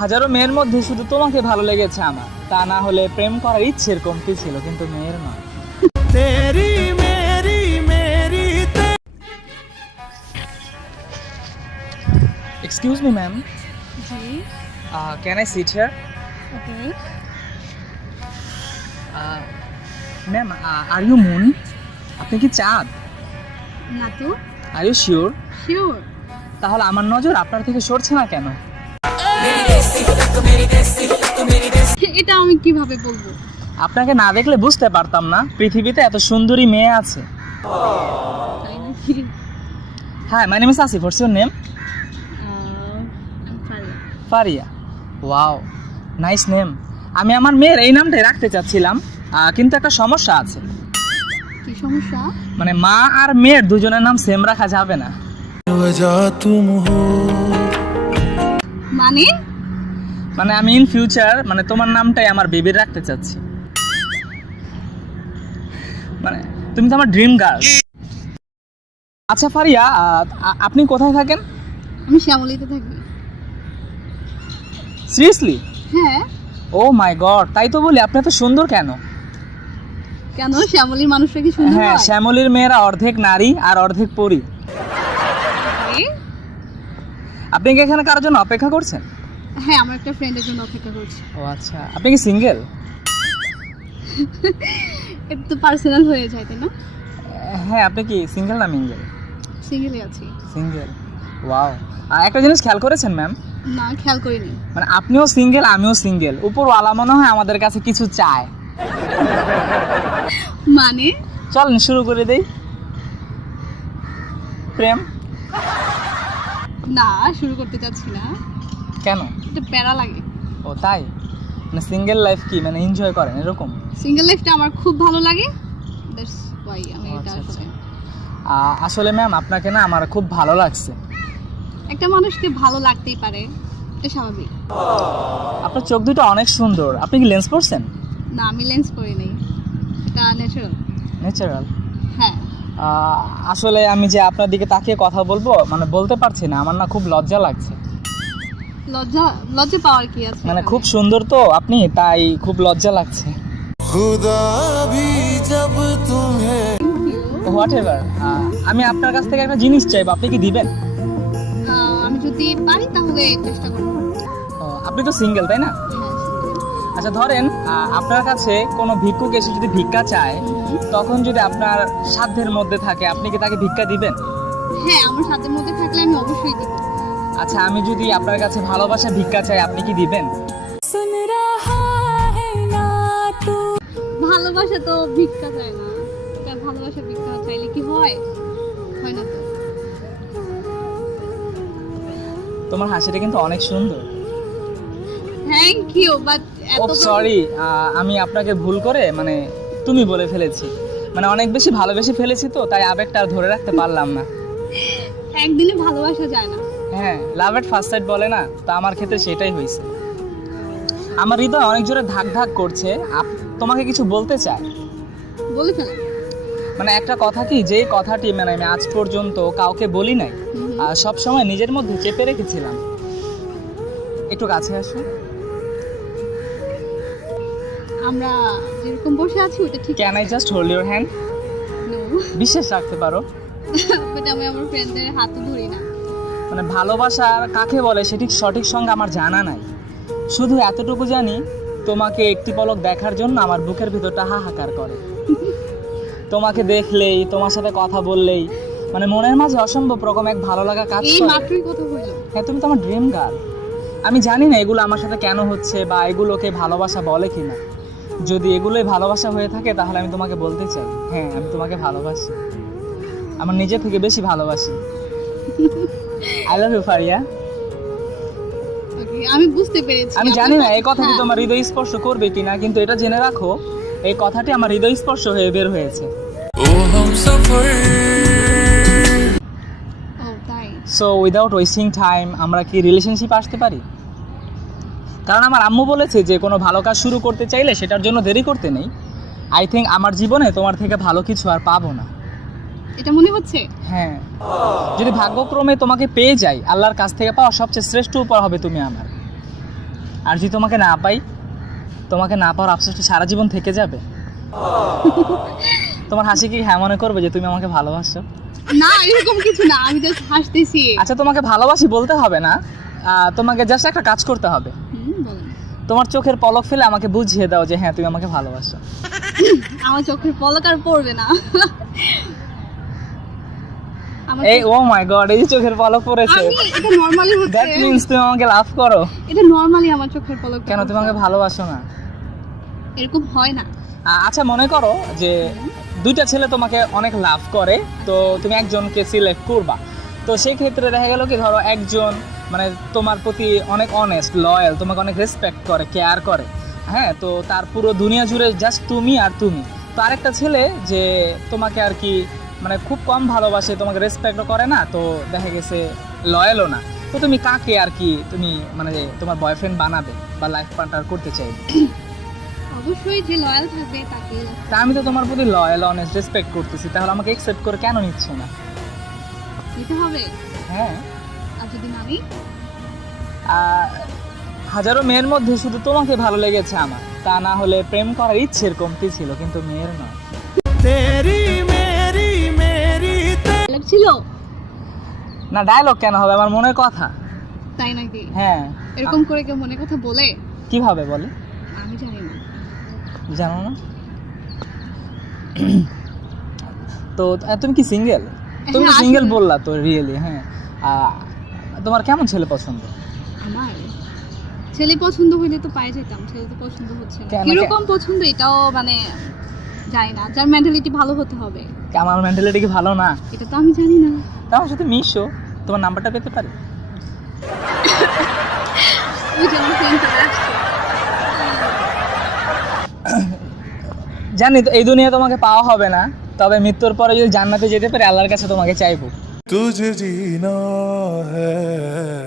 হাজারো মেয়ের মধ্যে শুধু তোমাকে ভালো লেগেছে আমার, তা না হলে প্রেম করার ইচ্ছের কমতি ছিল, কিন্তু মেয়ের নয়। তেরি মেরি মেরি এক্সকিউজ মি ম্যাম, জি can I sit here? Okay ma'am, are you moon? আপনি কি চাঁদ? না তো আর ইউ শিওর? শিওর। তাহলে আমার নজর আপনার থেকে সরছে না কেন? এটা আমি কিভাবে বলবো? আপনাকে না দেখলে বুঝতে পারতাম না পৃথিবীতে এত সুন্দরী মেয়ে আছে। তাই নাকি? হ্যাঁ, my name is Asif. What's your name? Faria. Wow, nice name. আমি আমার মেয়ের এই নামটাই রাখতে চাচ্ছিলাম, কিন্তু একটা সমস্যা আছে। কি সমস্যা? মানে মা আর মেয়ের দুজনের নাম সেম রাখা যাবে না। মানে মানে আমি ইন ফিউচার মানে তোমার নামটাই আমার বেবির রাখতে চাচ্ছি। মানে তুমি তো আমার ড্রিম গার্ল। আচ্ছা ফারিয়া, আপনি কোথায় থাকেন? আমি শ্যামলীতে থাকি। সিরিয়াসলি? হ্যাঁ। ও মাই গড, তাই তো বলি আপনি এত সুন্দর কেন? কেন, শ্যামলীর মানুষরা কি সুন্দর হ্যাঁ, হয়? শ্যামলীর মেয়েরা অর্ধেক নারী আর অর্ধেক পরী। এ? আপনি কি এখানে কারোর জন্য অপেক্ষা করছেন? হ্যাঁ, আমার একটা ফ্রেন্ডের জন্য অপেক্ষা করছি। ও আচ্ছা, আপনি কি সিঙ্গেল? এটা তো পার্সোনাল হয়ে যায়, তাই না? হ্যাঁ, আপনি কি সিঙ্গেল না মিঙ্গেল? সিঙ্গেলই আছি। সিঙ্গেল। ওয়াও, একটা জিনিস খেয়াল করেছেন ম্যাম? না, খেয়াল করিনি। মানে আপনিও সিঙ্গেল আমিও সিঙ্গেল, উপরওয়ালা মনে হয় আমাদের কাছে কিছু চায়। মানে চলেন শুরু করে দেই প্রেম। না, শুরু করতে চাচ্ছি না। কেন? এটা প্যারা লাগে। ও তাই? মানে সিঙ্গেল লাইফ কি মানে এনজয় করেন এরকম? সিঙ্গেল লাইফটা আমার খুব ভালো লাগে, দ্যাটস ওয়াই আমি এটা আচ্ছা, আচ্ছা। আসলে। আসলে ম্যাম আপনাকে না আমার খুব ভালো লাগছে। একটা মানুষকে ভালো লাগতেই পারে, এটা স্বাভাবিক। আপনার চোখ দুটো অনেক সুন্দর। আপনি কি লেন্স পরছেন? না, আমি লেন্স পরি নাই, এটা ন্যাচারাল। ন্যাচারাল? হ্যাঁ। আসলে আমি যে আপনার দিকে তাকিয়ে কথা বলবো মানে বলতে পারছি না, আমার না খুব লজ্জা লাগছে। লজ্জা পাওয়ার কি আছে? মানে খুব সুন্দর তো আপনি, তাই খুব লজ্জা লাগছে। হোয়াটএভার, আমি আপনার কাছ থেকে একটা জিনিস চাইবো, আপনি কি দিবেন? আমি যদি পারি তাহলে চেষ্টা করব। আপনি তো সিঙ্গেল তাই না? আচ্ছা ধরেন আপনার কাছে কোনো ভিক্ষুক এসে যদি ভিক্ষা চায়, তখন যদি আপনার সাধ্যের মধ্যে থাকে আপনি কি তাকে ভিক্ষা দিবেন? হ্যাঁ, আমার সাধ্যের মধ্যে থাকলে আমি অবশ্যই দিব। আচ্ছা আমি যদি আপনার কাছে ভালোবাসা ভিক্ষা চাই আপনি কি দিবেন? ভালোবাসা তো ভিক্ষা চায় না, এটা ভালোবাসা ভিক্ষা চাইলে কি হয়? হয় না তো। তোমার হাসিটা কিন্তু অনেক সুন্দর। Thank you, but oh sorry, আমি আপনাকে ভুল করে মানে তুমি বলে ফেলেছি। মানে অনেক বেশি ভালোবেসে ফেলেছি তো, তাই আবেগটা আর ধরে রাখতে পারলাম না। একদিনে ভালোবাসা যায় না। হ্যাঁ, লাভ এট ফার্স্ট সাইট বলে না, তা আমার ক্ষেত্রে সেটাই হয়েছে। আমার হৃদয় অনেক জোরে ধাক ধাক করছে, তোমাকে কিছু বলতে চাই। বলে ফেলেন। মানে একটা কথা কি, যে কথাটি মানে আমি আজ পর্যন্ত কাউকে বলি নাই, সব সময় নিজের মধ্যে চেপে রেখেছিলাম। একটু কাছে আসো। আমরা যেরকম বসে আছি ওটা ঠিক। Can I just hold your hand? No, বিশ্বাস রাখতে পারো? বাট আমি আমার ফ্রেন্ডদের হাতও ধরি না। মানে ভালোবাসা কাকে বলে সেটি সঠিক সঙ্গে আমার জানা নাই, শুধু এতটুকু জানি তোমাকে একটি পলক দেখার জন্য আমার বুকের ভিতরটা হাহাকার করে। তোমাকে দেখলেই, তোমার সাথে কথা বললেই মানে মনের মাঝে অসম্ভব রকম এক ভালো লাগা কাজ এই করে। মাত্রই কথা হলো। হ্যাঁ, তুমি তো আমার ড্রিম গার্ল। আমি জানি না এগুলো আমার সাথে কেন হচ্ছে বা এগুলোকে ভালোবাসা বলে কিনা। যদি এগুলোই ভালোবাসা হয়ে থাকে তাহলে আমি তোমাকে বলতে চাই, হ্যাঁ আমি তোমাকে ভালোবাসি, আমার নিজে থেকে বেশি ভালোবাসি। I love you Faria. Okay, আমি বুঝতে পেরেছি। আমি জানি না এই কথাটি তোমার হৃদয় স্পর্শ করবে কিনা, কিন্তু এটা জেনে রাখো এই কথাটি আমার হৃদয় স্পর্শ হয়ে বের হয়েছে। সো উইদাউট ওয়েস্টিং টাইম আমরা কি রিলেশনশিপ আসতে পারি? কারণ আমার আম্মু বলেছে যে কোনো ভালো কাজ শুরু করতে চাইলে সেটার জন্য দেরি করতে নেই। আই থিঙ্ক আমার জীবনে তোমার থেকে ভালো কিছু আর পাবো না। এটা মনে হচ্ছে? হ্যাঁ, যদি ভাগ্যক্রমে তোমাকে পেয়ে যাই, আল্লাহর কাছ থেকে পাওয়া সবচেয়ে শ্রেষ্ঠ উপহার হবে তুমি আমার। আর যদি তোমাকে না পাই, তোমাকে না পাওয়ার আফসোসটা সারা জীবন থেকে যাবে। তোমার হাসি কি হ্যাঁ মনে করবে যে তুমি আমাকে ভালোবাসো? না এরকম কিছু না, আমি জাস্ট হাসতেছি। আচ্ছা তোমাকে ভালোবাসি বলতে হবে না, তোমাকে জাস্ট একটা কাজ করতে হবে। বলেন। তোমার চোখের পলক ফেলে আমাকে বুঝিয়ে দাও যে হ্যাঁ তুমি আমাকে ভালোবাসো। আমার চোখের পলক আর পড়বে না। আমার এই ও মাই গড, এই যে চোখের পলক পড়েছে, আমি এটা নরমালি দ্যাট হচ্ছে, মিন্স তুমি আমাকে লাভ করো। এটা নরমালি আমার চোখের পলক। কেন তুমি আমাকে ভালোবাসো না? এরকম হয় না। আচ্ছা মনে করো যে দুইটা ছেলে তোমাকে অনেক লাভ করে, তো তুমি একজনকে সিলেক্ট করবা। তো সেই ক্ষেত্রে দেখা গেল কি, ধরো একজন মানে তোমার প্রতি অনেক অনেস্ট, লয়াল, তোমাকে অনেক রেসপেক্ট করে, কেয়ার করে, হ্যাঁ, তো তার পুরো দুনিয়া জুড়ে জাস্ট তুমি আর তুমি। তো আরেকটা ছেলে যে তোমাকে আর কি মানে খুব কম ভালোবাসে, তোমাকে রেসপেক্টও করে না, তো দেখা গেছে লয়ালও না। তো তুমি কাকে আর কি তুমি মানে তোমার বয়ফ্রেন্ড বানাবে বা লাইফ পার্টনার করতে চাইবে? অবশ্যই যে লয়াল থাকবে তাকে। তা আমি তো তোমার প্রতি লয়াল, অনেস্ট, রেসপেক্ট করতেছি, তাহলে আমাকে অ্যাকসেপ্ট করে কেন নিচ্ছ না? নিতে হবে। হ্যাঁ, আর যদি না নিই? হাজারো মেয়ের মধ্যে শুধু তোমাকে ভালো লেগেছে আমার, তা না হলে প্রেম করার ইচ্ছের কমতি ছিল, কিন্তু মেয়ের নয়। ডায়লগ ছিল? না ডায়লগ কেন হবে, আমার মনের কথা। তাই নাকি? হ্যাঁ। এরকম করে কেউ মনে কথা বলে? কিভাবে বলে? আমি জানি না। জানো না? তো তুমি কি সিঙ্গেল? তুমি তো হ্যাঁ, সিঙ্গেল আসলে। বললা তো, রিয়েলি? হ্যাঁ। তোমার কেমন ছেলে পছন্দ? আমার ছেলে পছন্দ হইলে তো পাই যেতাম, ছেলে তো পছন্দ হচ্ছে না। কেন? কিরকম পছন্দ এটাও মানে জানি না, যার মেন্টালিটি ভালো হতে হবে। আমার মেন্টালিটি কি ভালো না? এটা তো আমি জানি না। তোমার সাথে মিশো, তোমার নাম্বারটা পেতে পারি? ওই যে আমার ফ্রেন্ড চলে আসছে। জানি তো এই দুনিয়া তোমাকে পাওয়া হবে না, তবে মৃত্যুর পরে যদি জান্নাতে যেতে পারি, আল্লাহর কাছে তোমাকে চাইবো। तुझे जीना है।